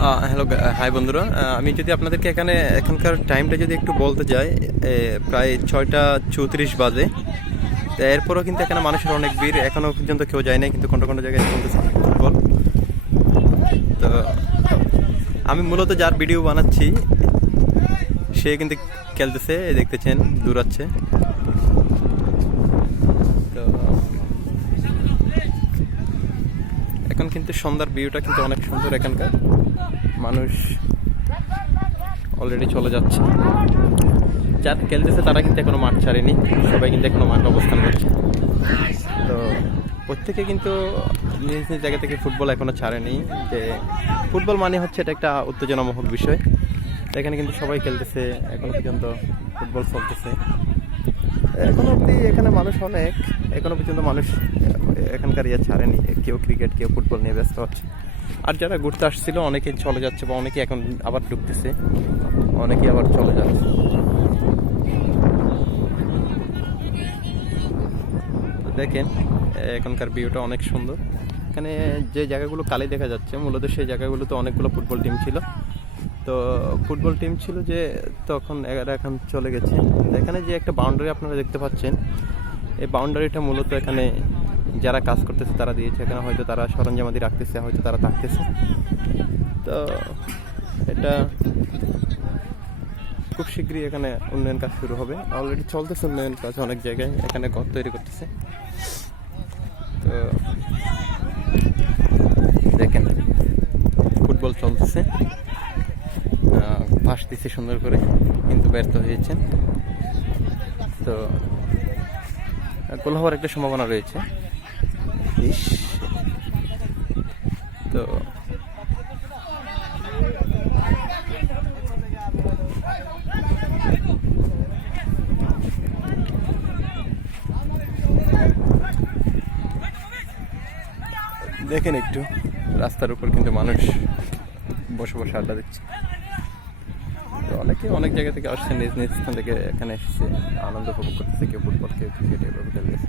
Hello hi বন্ধুরা। আমি যদি আপনাদেরকে এখানে এখানকার টাইমটা যদি একটু বলতে যাই প্রায় ছয়টা চৌত্রিশ বাজে। তো এরপরও কিন্তু এখানে মানুষের অনেক ভিড়। এখনও পর্যন্ত কেউ যায় নাই, কিন্তু কোনো কোনো জায়গায় ফুটবল। তো আমি মূলত যার ভিডিও বানাচ্ছি, সে কিন্তু খেলতেছে দেখতেছেন দূরাচ্ছে তো এখন কিন্তু সন্ধ্যার ভিউটা কিন্তু অনেক সুন্দর এখানকার। মানুষ অলরেডি চলে যাচ্ছে। যারা খেলতেছে তারা কিন্তু এখনও মাঠ ছাড়েনি। সবাই কিন্তু এখনও মাঠে অবস্থান করছে। তো প্রত্যেকে কিন্তু নিজ নিজ জায়গা থেকে ফুটবল এখনও ছাড়েনি। যে ফুটবল মানে হচ্ছে এটা একটা উত্তেজনামূলক বিষয়। এখানে কিন্তু সবাই খেলতেছে, এখনও পর্যন্ত ফুটবল চলতেছে। এখনও অব্দি এখানে মানুষ অনেক, এখনও পর্যন্ত মানুষ এখানকার ইয়ে ছাড়েনি। কেউ ক্রিকেট কেউ ফুটবল নিয়ে ব্যস্ত হচ্ছে আর যারা ঘুরতে আসছিল অনেকে চলে যাচ্ছে বা অনেকে এখন আবার ঢুকতেছে। অনেকে আবার চলে যাচ্ছে। দেখেন, এখনকার ভিউটা অনেক সুন্দর। এখানে যে জায়গাগুলো কালি দেখা যাচ্ছে, মূলত সেই জায়গাগুলোতে অনেকগুলো ফুটবল টিম ছিল। তো ফুটবল টিম ছিল যে তখন এগারো এখন চলে গেছে। এখানে যে একটা বাউন্ডারি আপনারা দেখতে পাচ্ছেন, এই বাউন্ডারিটা মূলত এখানে যারা কাজ করতেছে তারা দিয়েছে। এখানে হয়তো তারা সরঞ্জামাদি রাখতেছে, হয়তো তারা থাকতেছে। তো এটা খুব শীঘ্রই এখানে উন্নয়ন কাজ শুরু হবে। অলরেডি চলতেছে উন্নয়ন কাজ অনেক জায়গায়, এখানে ঘর তৈরি করতেছে। তো দেখেন, ফুটবল চলতেছে। পাশ দিচ্ছে সুন্দর করে কিন্তু ব্যর্থ হয়েছেন। তো গোল হওয়ার একটা সম্ভাবনা রয়েছে। তো দেখেন একটু। রাস্তার উপর কিন্তু মানুষ বসে বসে আড্ডা দিচ্ছে। তো অনেকে অনেক জায়গা থেকে আসছে, নিজ নিজ স্থান থেকে এখানে এসেছে। আনন্দ উপভোগ করতেছে, কেউ ফুটবল, কেউ ক্রিকেট এভাবে খেলতেছে।